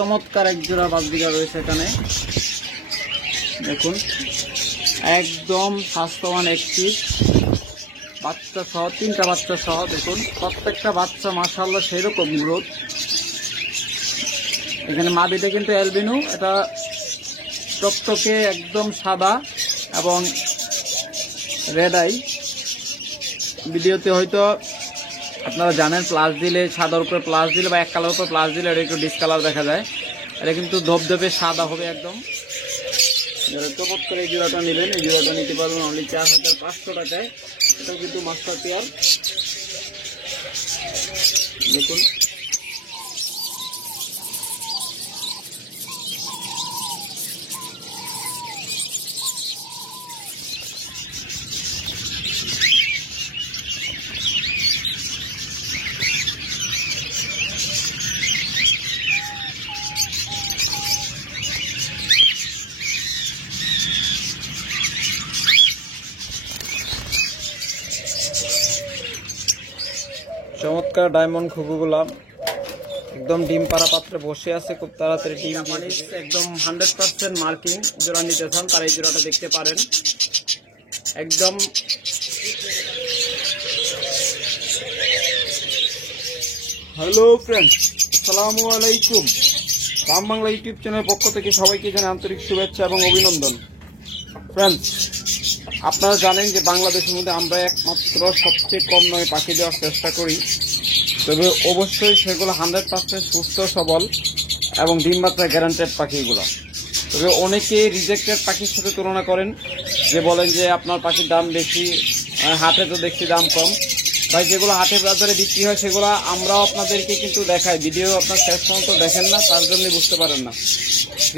চমৎকার এক জোড়া বাজবিঘা রয়েছে এখানে দেখুন, একদম স্বাস্থ্যবান একটি বাচ্চা সহ, 3টা বাচ্চা সহ দেখুন, প্রত্যেকটা বাচ্চা মাশাআল্লাহ সেরকম গ্রোথ। এখানে মাদিটা কিন্তু অ্যালবিনো, এটা টকটকে একদম সাদা এবং রেড আই। ভিডিওতে হয়তো আপনারা জানেন প্লাস দিলে, সাদার উপরে প্লাস দিলে বা এক কালার উপরে প্লাস দিলে এটা একটু ডিসকালার দেখা যায়। এটা কিন্তু ধবধবে সাদা হবে একদম। যারা টপট করে এই জোড়াটা নেবেন, এই জোড়াটা নিতে পারবেন অনলি 4500 টাকায়। এটাও কিন্তু মাস্টার পেয়ার দেখুন। চমৎকার ডায়মন্ড ঘুঘুগুলা একদম ডিম পাড়া পাত্রে বসে আছে, খুব তাড়াতাড়ি ডিম একদম 100% মার্কিং। জোড়া নিতে চান তারা এই জোড়াটা দেখতে পারেন একদম। হ্যালো ফ্রেন্ডস, আসসালামু আলাইকুম। রাম বাংলা ইউটিউব চ্যানেলের পক্ষ থেকে সবাইকে জানাই আন্তরিক শুভেচ্ছা এবং অভিনন্দন। ফ্রেন্ডস, আপনারা জানেন যে বাংলাদেশের মধ্যে আমরা একমাত্র সবচেয়ে কম নয় পাখি দেওয়ার চেষ্টা করি, তবে অবশ্যই সেগুলো 100% সুস্থ সবল এবং ডিম বাচ্চা গ্যারান্টেড পাখিগুলো। তবে অনেকে রিজেক্টেড পাখির সাথে তুলনা করেন, যে বলেন যে আপনার পাখির দাম বেশি, হাটে তো দেখছি দাম কম। ভাই, যেগুলো হাটে বাজারে বিক্রি হয় সেগুলো আমরাও আপনাদেরকে কিন্তু দেখাই, ভিডিও আপনার শেষ পর্যন্ত দেখেন না, তার জন্যই বুঝতে পারেন না।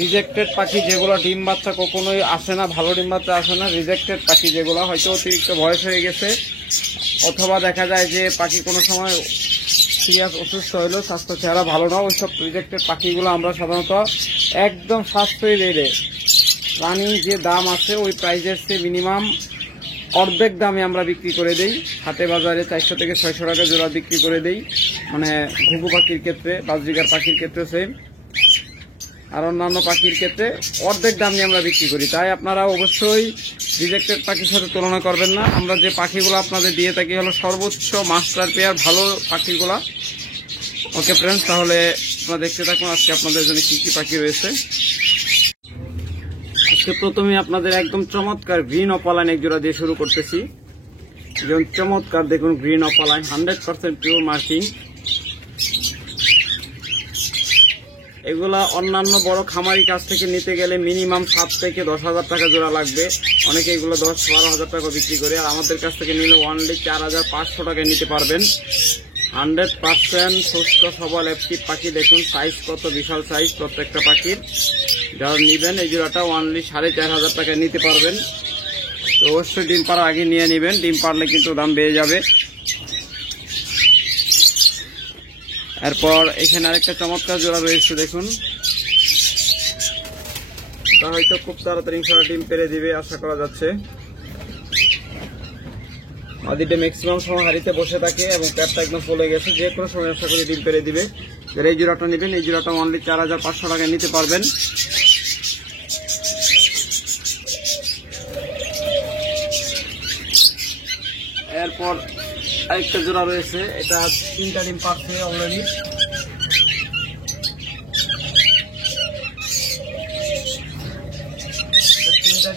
রিজেক্টেড পাখি যেগুলো ডিম বাচ্চা কখনোই আসে না, ভালো ডিম বাচ্চা আসে না। রিজেক্টেড পাখি যেগুলো হয়তো অতিরিক্ত বয়স হয়ে গেছে, অথবা দেখা যায় যে পাখি কোনো সময় সিরিয়াস অসুস্থ হইলো, স্বাস্থ্য চেহারা ভালো না, ওইসব রিজেক্টেড পাখিগুলো আমরা সাধারণত একদম সাশ্রয়ী রেটে, রানিং যে দাম আছে ওই প্রাইসের চেয়ে মিনিমাম অর্ধেক দামে আমরা বিক্রি করে দেই। হাটে বাজারে 400 থেকে 600 টাকা জোড়া বিক্রি করে দেই, মানে ঘুঘু পাখির ক্ষেত্রে, বাজবিঘার পাখির ক্ষেত্রে সেম, আর অন্যান্য পাখির ক্ষেত্রে অর্ধেক দাম নিয়ে আমরা বিক্রি করি। তাই আপনারা অবশ্যই রিজেক্টেড পাখির সাথে তুলনা করবেন না। আমরা যে পাখিগুলো আপনাদের দিয়ে থাকি হলো সর্বোচ্চ মাস্টার পেয়ার ভালো পাখিগুলা। ওকে ফ্রেন্ডস, তাহলে আপনারা দেখতে থাকুন আজকে আপনাদের জন্য কি কি পাখি রয়েছে। আজকে প্রথমে আপনাদের একদম চমৎকার গ্রিন অপালাইন এক জোড়া দিয়ে শুরু করতেছি। যেমন চমৎকার দেখুন গ্রিন অপালাইন, 100% পিওর মার্কিং। এগুলা অন্যান্য বড় খামারি কাছ থেকে নিতে গেলে মিনিমাম 7 থেকে 10,000 টাকা জোড়া লাগবে। অনেকে এগুলো 10-12 হাজার টাকা বিক্রি করে, আর আমাদের কাছ থেকে নিলে অনলি 4,500 টাকায় নিতে পারবেন। 100% সুস্থ সবল অ্যাক্টিভ পাখি। দেখুন সাইজ কত বিশাল সাইজ প্রত্যেকটা পাখির। যারা নিবেন এই জোড়াটা অনলি 4,500 টাকায় নিতে পারবেন। তো অবশ্যই ডিম পাড়া আগে নিয়ে নেবেন, ডিম পারলে কিন্তু দাম বেড়ে যাবে। এরপর এখানে আরেকটা চমৎকার জোড়া রয়েছে দেখুন, তা হয়তো খুব তাড়াতাড়ি ইনশাআল্লাহ ডিম পেড়ে দিবে আশা করা যাচ্ছে। মাদিটা ম্যাক্সিমাম সময় হাড়িতে বসে থাকে এবং পেটটা একদম ফুলে গেছে, যে কোনো সময় আশা করি ডিম পেড়ে দিবে। এই জোড়াটা নেবেন, এই জোড়াটা অনলি 4,500 টাকায় নিতে পারবেন। এরপর আরেকটা জোড়া রয়েছে, এটা 3টা ডিম পাচ্ছে অলরেডি।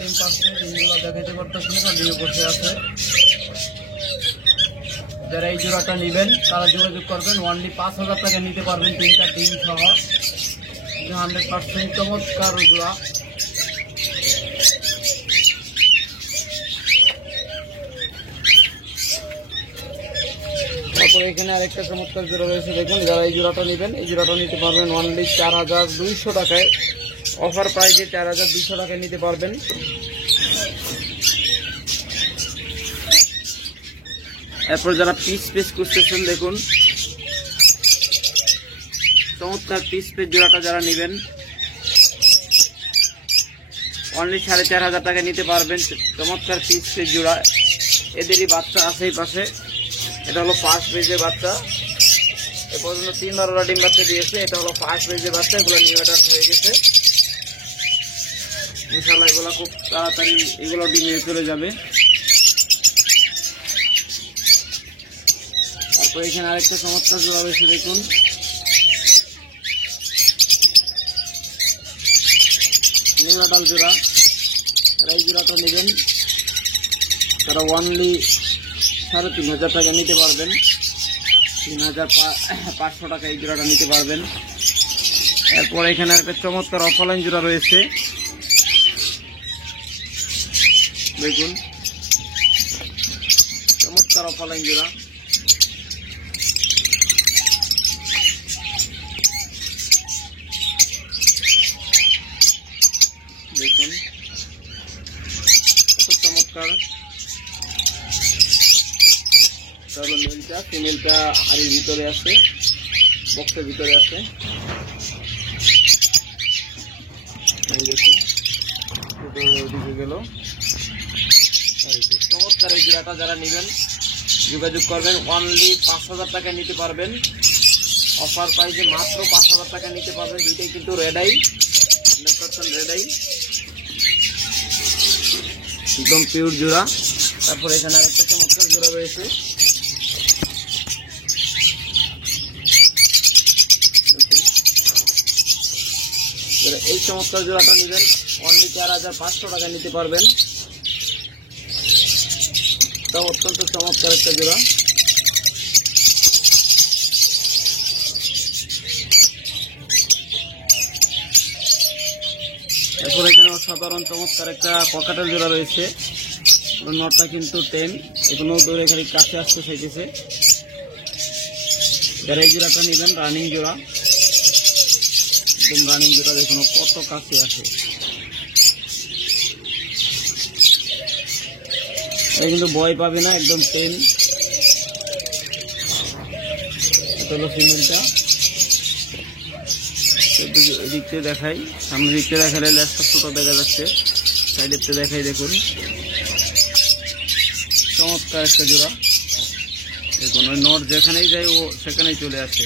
ডিম পাচ্ছে, ডিমগুলো দেখাতে পারতেছি না, ডিম বসে আছে। যারা এই জোড়াটা নেবেন তারা যোগাযোগ করবেন, অনলি 5,000 টাকা নিতে পারবেন 3টা ডিম সহ। 100% চমৎকার জোড়া। তারপরে এখানে আরেকটা চমৎকার জোড়া রয়েছে দেখুন, যারা এই জোড়াটা নেবেন এই জোড়াটা নিতে পারবেন অনলি 4,200 টাকায়। অফার প্রাইসে 4,200 টাকায় নিতে পারবেন। এরপর যারা পিস খুঁজতেছেন দেখুন, চমৎকার পিস জোড়াটা যারা নেবেন অনলি 4,500 টাকায় নিতে পারবেন। চমৎকার পিস জোড়া, এদেরই বাচ্চা আছে এই পাশে, এটা হলো 5 পেজের বাচ্চা। এ পর্যন্ত 3বার ওরা ডিম বাচ্চা দিয়েছে। এটা হলো ফার্স্ট বেজে বাচ্চা, এগুলো নিউ অ্যাডাল্ট হয়ে গেছে। ইনশাআল্লাহ এগুলো খুব তাড়াতাড়ি এগুলো ডিমে চলে যাবে। তারপর এখানে আরেকটা চমৎকার জোড়া রয়েছে, দেখুন নিউ অ্যাডাল্ট জোড়া। তারা এই জোড়াটা নেবেন, তারা অনলি 3,500 টাকা নিতে পারবেন, 3,500 টাকা এই জোড়াটা নিতে পারবেন। এরপর এখানে একটা চমৎকার অফলাইন জোড়া রয়েছে, দেখুন চমৎকার অফলাইন জোড়া। দেখুন কত চমৎকার। তাহলে মেলটা, ফিমেলটা হাড়ির ভিতরে আছে, বক্সের ভিতরে আছে। এই দেখুন দিকে গেল। চমৎকার এই জোড়াটা যারা নেবেন যোগাযোগ করবেন, অনলি 5,000 টাকা নিতে পারবেন। অফার প্রাইসে মাত্র 5,000 টাকা নিতে পারবেন। দুইটাই কিন্তু রেড আই, 100% রেড আই, একদম পিওর জোড়া। তারপর এখানে আরেকটা চমৎকার জোড়া রয়েছে, এই চমৎকার জোড়াটা নেবেন অনলি 4,500 টাকা নিতে পারবেন। তাও অত্যন্ত চমৎকার একটা জোড়া। এরপর এখানে সাধারণ চমৎকার একটা ককাটেল জোড়া রয়েছে, নটটা কিন্তু 10, এখনো দৌড়ে খালি কাছে আসতে চাইতেছে। যারা এই জোড়াটা নেবেন রানিং জোড়া, একদম রানিং জোড়া, দেখুন কত কাছে আসে। এই কিন্তু ভয় পাবে না, একদম 10। এটা হলো ফিমেলটা। এদিকতে দেখাই, সামনের দিকতে দেখালে লেজটা ছোট দেখা যাচ্ছে, সাইডের দেখাই, দেখুন চমৎকার একটা জোড়া। দেখুন ওই নট যেখানেই যায় ও সেখানেই চলে আসে।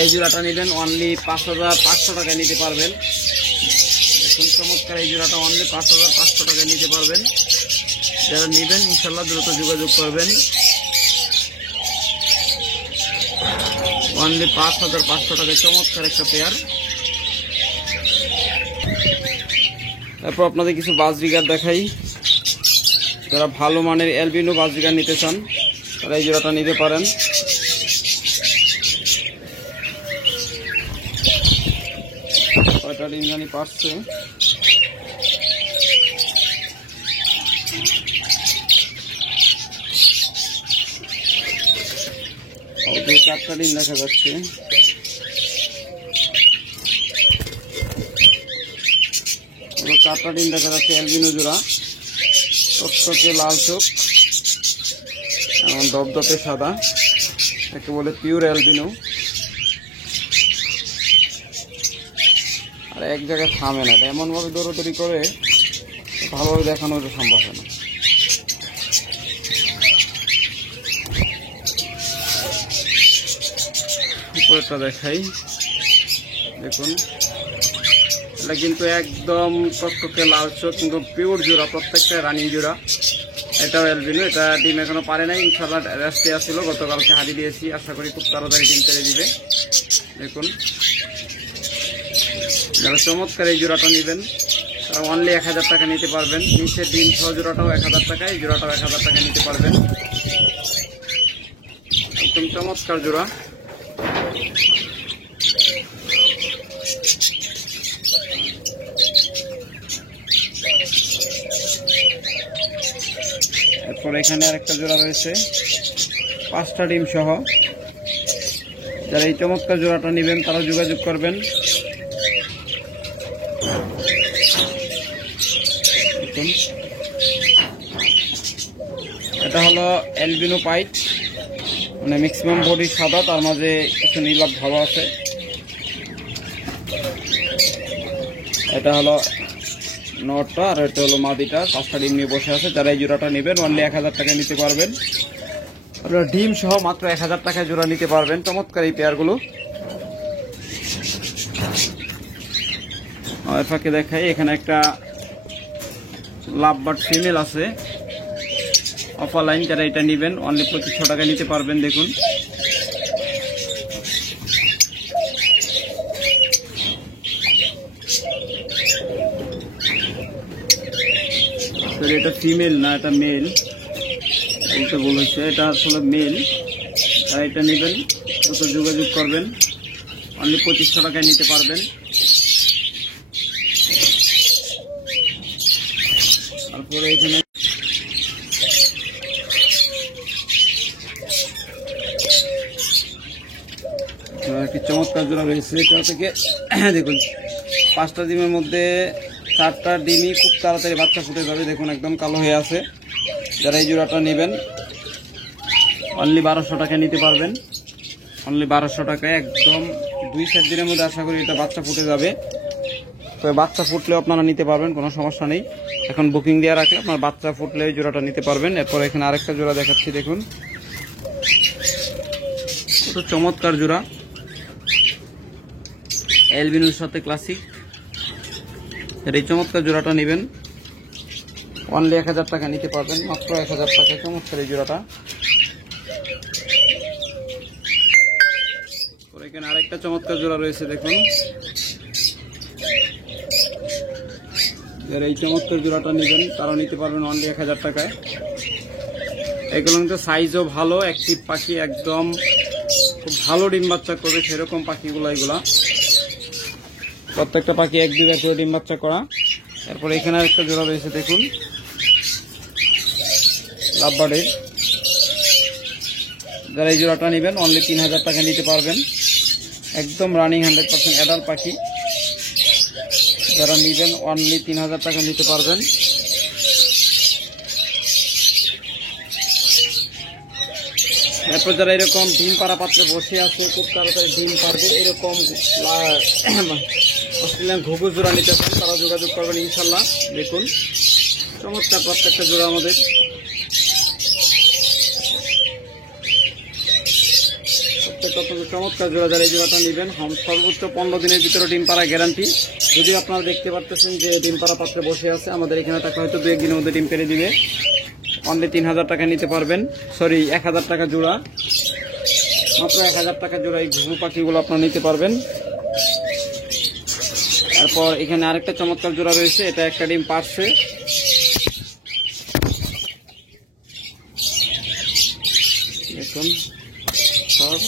এই জোড়াটা নেবেন অনলি 5,500 টাকায় নিতে পারবেন। দেখুন চমৎকার এই জোড়াটা অনলি 5,500 টাকায় নিতে পারবেন। যারা নেবেন ইনশাল্লাহ দ্রুত যোগাযোগ করবেন। অনলি 5,500 টাকায় চমৎকার একটা পেয়ার। তারপর আপনাদের কিছু বাজরিগার দেখাই। যারা ভালো মানের অ্যালবিনো বাজরিগার নিতে চান তারা এই জোড়াটা নিতে পারেন। কয়টা ডিম জানি পারছে, ওদের 4টা ডিম দেখা যাচ্ছে। ওদের 4টা ডিম দেখা যাচ্ছে। অ্যালবিনো জোড়া, টকটকে লাল চোখ এবং দপদপে সাদা, একে বলে পিওর অ্যালবিনো। আর এক জায়গায় থামে না, এমন ভাবে দৌড়াদৌড়ি করে ভালোভাবে দেখানো সম্ভব হয় না। উপরেরটা দেখাই, দেখুন এটা কিন্তু একদম টকটকে লাল চোখ, কিন্তু পিওর জোড়া, প্রত্যেকটা রানিং জোড়া। এটাও অ্যালবিনো, এটা ডিম এখনো পারে নাই, ইনশাআল্লাহ রেস্টে আসছিল, গতকালকে হারিয়ে দিয়েছি, আশা করি খুব তাড়াতাড়ি ডিম পেরে দিবে। দেখুন যারা চমৎকার এই জোড়াটা নেবেন তারা অনলি 1,000 টাকা নিতে পারবেন। নিচে ডিম সহ জোড়াটাও 1,000 টাকা, এই জোড়াটাও 1,000 টাকা নিতে পারবেন। একদম চমৎকার জোড়া। এরপর এখানে আরেকটা জোড়া রয়েছে 5টা ডিম সহ। যারা এই চমৎকার জোড়াটা নেবেন তারা যোগাযোগ করবেন। এটা হলো অ্যালবিনো পাইট, মানে ম্যাক্সিমাম বডি সাদা, তার মাঝে কিছু নীলাভ ভাব আছে। এটা হলো নটটা, আর এটা হলো মাদিটা 5টা ডিম নিয়ে বসে আছে। যারা এই জোড়াটা নেবেন অনলি 1000 টাকায় নিতে পারবেন। আপনারা ডিম সহ মাত্র 1000 টাকায় জোড়া নিতে পারবেন। চমৎকার এই পেয়ারগুলো। এর ফাঁকে দেখাই, এখানে একটা লাভবার্ড ফিমেল আছে অফার লাইন। যারা এটা নেবেন অনলি 2500 টাকায় নিতে পারবেন। দেখুন এটা ফিমেল না, এটা মেল বলতে বলেছে, এটা আসলে মেল। যারা এটা নেবেন দ্রুত যোগাযোগ করবেন, অনলি 2500 টাকায় নিতে পারবেন। তারপরে এখানে একটি চমৎকার জোড়া রয়েছে। এটা থেকে দেখুন 5টা ডিমের মধ্যে 4টা ডিমই খুব তাড়াতাড়ি বাচ্চা ফুটে যাবে। দেখুন একদম কালো হয়ে আছে। যারা এই জোড়াটা নেবেন অনলি 1200 টাকায় নিতে পারবেন। অনলি 1200 টাকায় একদম 2-4 দিনের মধ্যে আশা করি এটা বাচ্চা ফুটে যাবে। তো বাচ্চা ফুটলেও আপনারা নিতে পারবেন, কোনো সমস্যা নেই। এখন বুকিং দিয়ে রাখলে আপনার বাচ্চা ফুটলে এই জোড়াটা নিতে পারবেন। এরপর এখানে আরেকটা জোড়া দেখাচ্ছি, দেখুন কত চমৎকার জোড়া, এলবিনোর সাথে ক্লাসিক। এই চমৎকার জোড়াটা নেবেন অনলি 1000 টাকা নিতে পারবেন, মাত্র 1000 টাকা। চমৎকার এই জোড়াটা। এখানে আরেকটা চমৎকার জোড়া রয়েছে, দেখুন যারা এই চমৎকার জোড়াটা নেবেন তারা নিতে পারবেন অনলি 1000 টাকায়। এগুলো কিন্তু সাইজও ভালো, অ্যাক্টিভ পাখি, একদম খুব ভালো ডিম বাচ্চা করবে সেরকম পাখিগুলো এগুলা। প্রত্যেকটা পাখি 1-2 বার করে ডিম বাচ্চা করা। এরপর এখানে আরেকটা জোড়া রয়েছে, দেখুন লাভবার্ডের। যারা এই জোড়াটা নেবেন অনলি 3000 টাকা নিতে পারবেন। একদম রানিং 100% অ্যাডাল্ট পাখি। যারা নেবেন অনলি 3000 টাকা নিতে পারবেন। এরপর যারা এরকম ডিম পাড়া পাত্রে বসে আছে, খুব তাড়াতাড়ি ডিম পারবে এরকম অস্ট্রেলিয়ান ঘুঘু জোড়া নিতে চান তারা যোগাযোগ করবেন ইনশাল্লাহ। দেখুন চমৎকার প্রত্যেকটা জোড়া আমাদের। চমৎকার জোড়া। যারা এই জোড়াটা নেবেন সর্বোচ্চ 15 দিনের ভিতরে ডিম পাড়া গ্যারান্টি। যদিও আপনারা দেখতে পারতেছেন যে ডিম পাড়া পাত্রে বসে আছে, আমাদের এখানে টাকা হয়তো 2-1 দিনের মধ্যে ডিম পেড়ে দিবে। অনলি 3000 টাকা নিতে পারবেন, সরি 1000 টাকা জোড়া, মাত্র 1000 টাকা জোড়া এই ঘুঘু পাখিগুলো আপনারা নিতে পারবেন। তারপর এখানে আরেকটা চমৎকার জোড়া রয়েছে, এটা একটা ডিম পারছে। দেখুন সব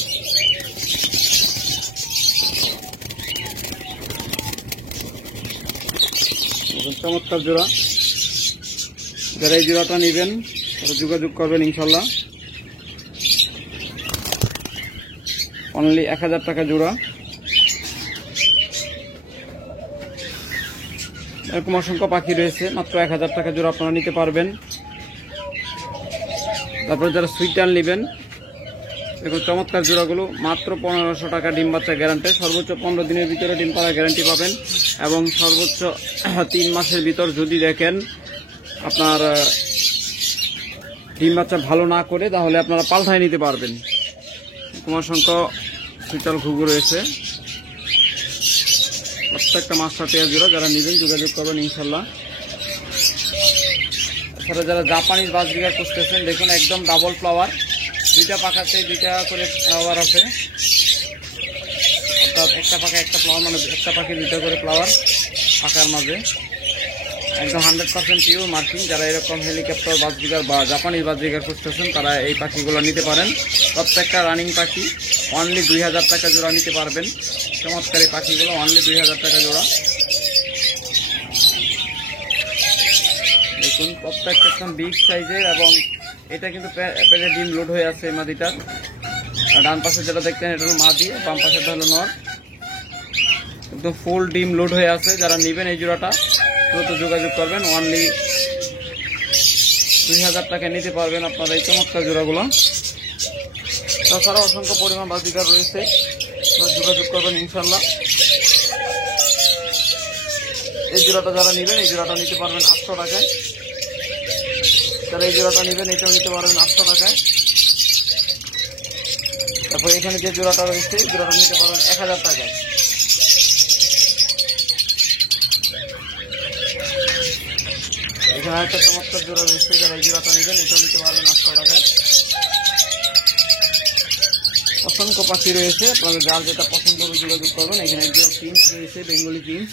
চমৎকার জোড়া। যারা এই জোড়াটা নেবেন তারা যোগাযোগ করবেন ইনশাল্লাহ। অনলি 1000 টাকা জোড়া। এরকম অসংখ্য পাখি রয়েছে, মাত্র 1000 টাকা জোড়া আপনারা নিতে পারবেন। তারপরে যারা সুইটার নেবেন, দেখুন চমৎকার জোড়াগুলো মাত্র 1500 টাকা ডিম বাচ্চা গ্যারান্টি। সর্বোচ্চ 15 দিনের ভিতরে ডিম পাড়া গ্যারান্টি পাবেন এবং সর্বোচ্চ 3 মাসের ভিতর যদি দেখেন আপনার ডিম বাচ্চা ভালো না করে তাহলে আপনারা পাল্টায় নিতে পারবেন। অসংখ্য সুইটাল ঘুঘু রয়েছে, প্রত্যেকটা মাস্টার পেয়ার জোড়া। যারা নেবেন যোগাযোগ করবেন ইনশাল্লাহ। এছাড়া যারা জাপানিজ বাজবিগার খুঁজতেছেন, দেখুন একদম ডাবল ফ্লাওয়ার, 2টা পাখাতে 2টা করে ফ্লাওয়ার আছে, অর্থাৎ একটা পাখা একটা ফ্লাওয়ার, মানে একটা পাখি 2টা করে ফ্লাওয়ার পাখার মাঝে। একদম 100% পিওর মার্কিং। যারা এরকম হেলিকপ্টার বাজবিগার বা জাপানিজ বাজবিগার খুঁজতেছেন তারা এই পাখিগুলো নিতে পারেন। প্রত্যেকটা রানিং পাখি অনলি 2000 টাকা জোড়া নিতে পারবেন। চমৎকার এই পাখিগুলো অনলি 2000 টাকা জোড়া। দেখুন প্রত্যেকটা একদম বিগ সাইজের এবং এটা কিন্তু পেটে ডিম লোড হয়ে আছে এই মাদিটার। ডান পাশে যেটা দেখতেন এটা হলো মাদি, বাম পাশেটা হলো নর। একদম ফুল ডিম লোড হয়ে আছে। যারা নেবেন এই জোড়াটা দ্রুত যোগাযোগ করবেন, অনলি 2000 টাকায় নিতে পারবেন আপনারা এই চমৎকার জোড়াগুলো। তাছাড়া অসংখ্য পরিমাণ বাজিকার রয়েছে, যোগাযোগ করবেন ইনশাল্লাহ। এই জোড়াটা যারা নেবেন এই জোড়াটা নিতে পারবেন 800 টাকায়। যারা এই জোড়াটা নেবেন এটাও নিতে পারবেন 800 টাকায়। তারপর এখানে যে জোড়াটা রয়েছে এই জোড়াটা নিতে পারবেন 1000 টাকায়। এখানে একটা চমৎকার জোড়া রয়েছে, যারা এই জোড়াটা নেবেন এটাও নিতে পারবেন 800 টাকায়। অসংখ্য পাখি রয়েছে, আপনাদের যার যেটা পছন্দ হবে যোগাযোগ করবেন। এখানে একজন প্রিন্স রয়েছে, বেঙ্গলি প্রিন্স।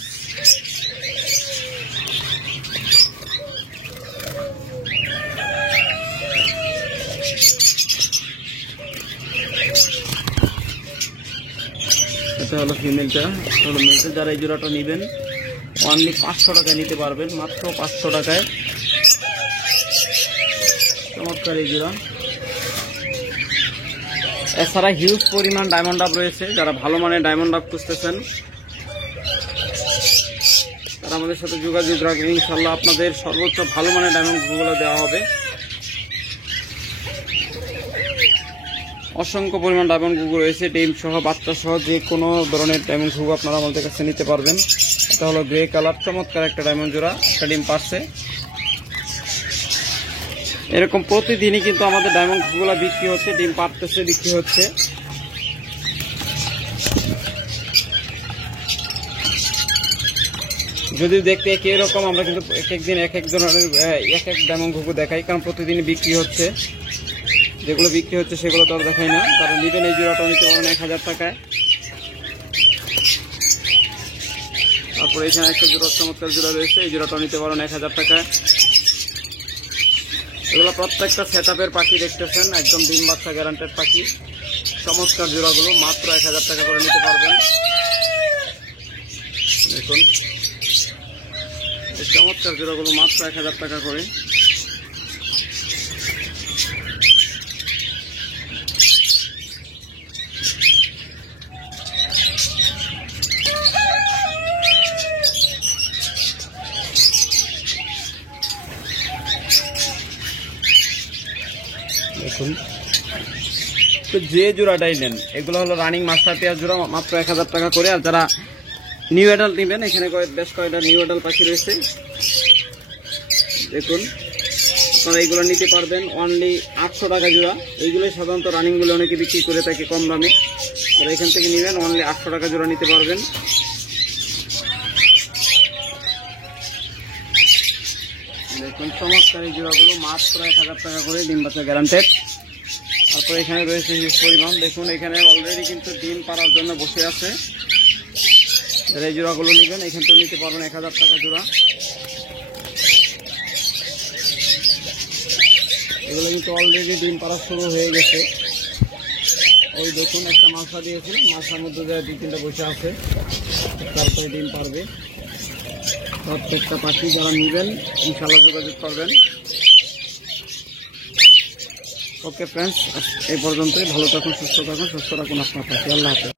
এটা হলো ফিমেলটা, হলো মেলটা। যারা এই জোড়াটা নেবেন অনলি 500 টাকায় নিতে পারবেন, মাত্র 500 টাকায়। চমৎকার এই জোড়া। এছাড়া হিউজ পরিমাণ ডায়মন্ড ডাব রয়েছে, যারা ভালো মানের ডায়মন্ড ডাব খুঁজতেছেন তারা আমাদের সাথে যোগাযোগ রাখবেন। ইনশাল্লাহ আপনাদের সর্বোচ্চ ভালো মানের ডায়মন্ড গুলো দেওয়া হবে। অসংখ্য পরিমাণ ডায়মন্ড ঘুঘু রয়েছে, ডিম সহ বাচ্চা সহ যে কোনো ধরনের ডায়মন্ড ঘুঘু আপনারা আমাদের কাছে নিতে পারবেন। এটা হলো গ্রে কালার, চমৎকার একটা ডায়মন্ড জোড়া, একটা ডিম পারছে। এরকম প্রতিদিনই কিন্তু আমাদের ডায়মন্ড ঘুঘুগুলা বিক্রি হচ্ছে, ডিম পারতেছে, বিক্রি হচ্ছে। যদি দেখতে একই রকম, আমরা কিন্তু এক এক দিন এক এক ধরনের এক এক ডায়মন্ড ঘুঘু দেখাই, কারণ প্রতিদিনই বিক্রি হচ্ছে। যেগুলো বিক্রি হচ্ছে সেগুলো তো আর দেখাই না। তারা নেবেন এই জোড়াটা নিতে পারেন 1000 টাকায়। তারপরে এখানে একটা জোড়া চমৎকার জোড়া রয়েছে, এই জোড়াটা নিতে পারেন 1000 টাকায়। এগুলো প্রত্যেকটা সেট আপের পাখি দেখতেছেন, একদম ডিম বাচ্চা গ্যারান্টেড পাখি। চমৎকার জোড়াগুলো মাত্র 1000 টাকা করে নিতে পারবেন। দেখুন এই চমৎকার জোড়াগুলো মাত্র 1000 টাকা করে। দেখুন তো যে জোড়াটাই নেন, এগুলো হলো রানিং মাস্টার পেয়ার জোড়া, মাত্র 1000 টাকা করে। আর যারা নিউ অ্যাডাল্ট নেবেন, এখানে বেশ কয়েকটা নিউ অ্যাডাল্ট পাখি রয়েছে। দেখুন আপনারা এইগুলো নিতে পারবেন অনলি 800 টাকা জোড়া। এইগুলো সাধারণত রানিংগুলো অনেকে বিক্রি করে থাকে কম দামে, তারা এখান থেকে নেবেন অনলি 800 টাকা জোড়া নিতে পারবেন। দেখুন চমৎকার এই জোড়াগুলো মাত্র 1000 টাকা করে, ডিম বাচ্চা গ্যারান্টেড। তারপরে এখানে রয়েছে হিউজ পরিমাণ। দেখুন এখানে অলরেডি কিন্তু ডিম পাড়ার জন্য বসে আছে। যারা এই জোড়াগুলো নেবেন এখান থেকে নিতে পারবেন 1000 টাকা জোড়া। এগুলো কিন্তু অলরেডি ডিম পাড়া শুরু হয়ে গেছে। ওই দেখুন একটা মাছা দিয়েছিল, মাছার মধ্যে যারা 2-3টা বসে আছে, তারপরে ডিম পারবে। প্রত্যেকটা পাখি যারা নেবেন ইনশাআল্লাহ যোগাযোগ করবেন। ওকে ফ্রেন্ডস, এই পর্যন্তই। ভালো থাকুন, সুস্থ থাকুন, সুস্থ রাখুন আপনার পাখি। আল্লাহ হাফেজ।